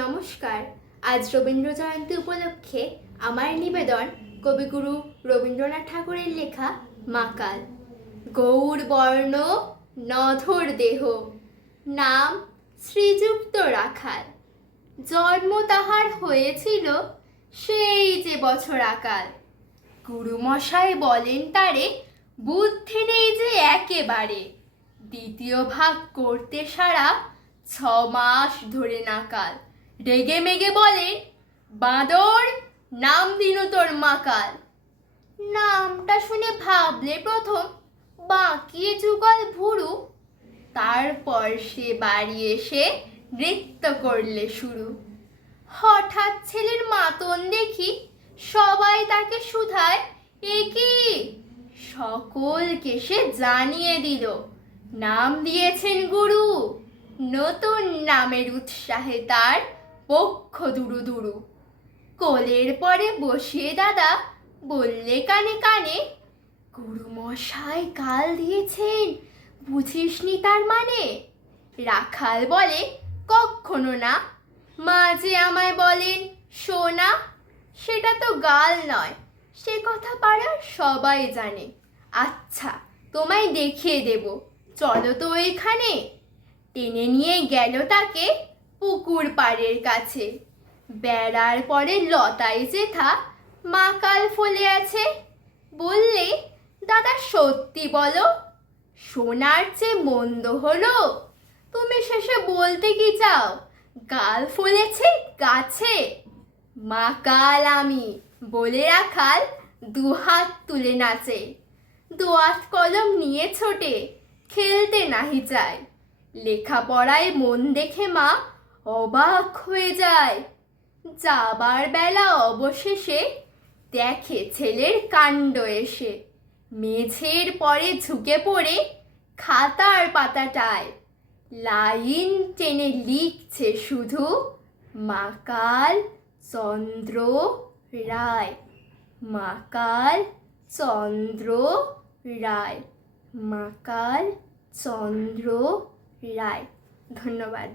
নমস্কার। আজ রবীন্দ্র জয়ন্তী উপলক্ষে আমার নিবেদন কবিগুরু রবীন্দ্রনাথ ঠাকুরের লেখা মাকাল গৌর বর্ণ, নধর দেহ, নাম শ্রীযুক্ত রাখাল। জন্ম তাহার হয়েছিল সেই যে বছর আকাল। গুরুমশাই বলেন তারে, বুদ্ধি নেই যে একেবারে। দ্বিতীয় ভাগ করতে সারা ছ মাস ধরে নাকাল। রেগে মেগে বলে, বাঁদর, নাম দিল তোর মাকাল। নামটা শুনে ভাবলে প্রথম বাঁকিয়ে যুগল ভুরু, তারপর সে বাড়ি এসে নৃত্য করলে শুরু। হঠাৎ ছেলের মাতন দেখি সবাই তাকে শুধায়, এ কি? সকলকে সে জানিয়ে দিল, নাম দিয়েছেন গুরু। নতুন নামের উৎসাহে তার পক্ষ দুরু দুরু। কোলের পরে বসিয়ে দাদা বললে কানে কানে, গুরু মশাই কাল দিয়েছেন, বুঝিসনি তার মানে? রাখাল বলে কখনো না। মাঝে আমায় বলেন, সোনা, সেটা তো গাল নয়। সে কথা পাড়ার সবাই জানে। আচ্ছা তোমায় দেখিয়ে দেব। চলো তো এখানে। টেনে নিয়ে গেল তাকে পুকুর পাড়ের কাছে। বেড়ার পরে লতায় যেথা মাকাল ফলে আছে, বললে, দাদা, সত্যি বলো, সোনার চেয়ে মন্দ হলো। তুমি শেষে বলতে কি চাও? গাল ফলেছে গাছে। মা কাল আমি, বলে রাখাল দুহাত তুলে নাচে। দোয়াত কলম নিয়ে ছোটে, খেলতে নাহি যায়। লেখাপড়ায় মন দেখে মা অবাক হয়ে যায়। যাবার বেলা অবশেষে দেখে ছেলের কাণ্ড এসে। মেঝের পরে ঝুঁকে পড়ে খাতার পাতাটায় লাইন টেনে লিখছে শুধু মাকাল চন্দ্র রায় মাকাল চন্দ্র রায় মাকাল চন্দ্র রায়। ধন্যবাদ।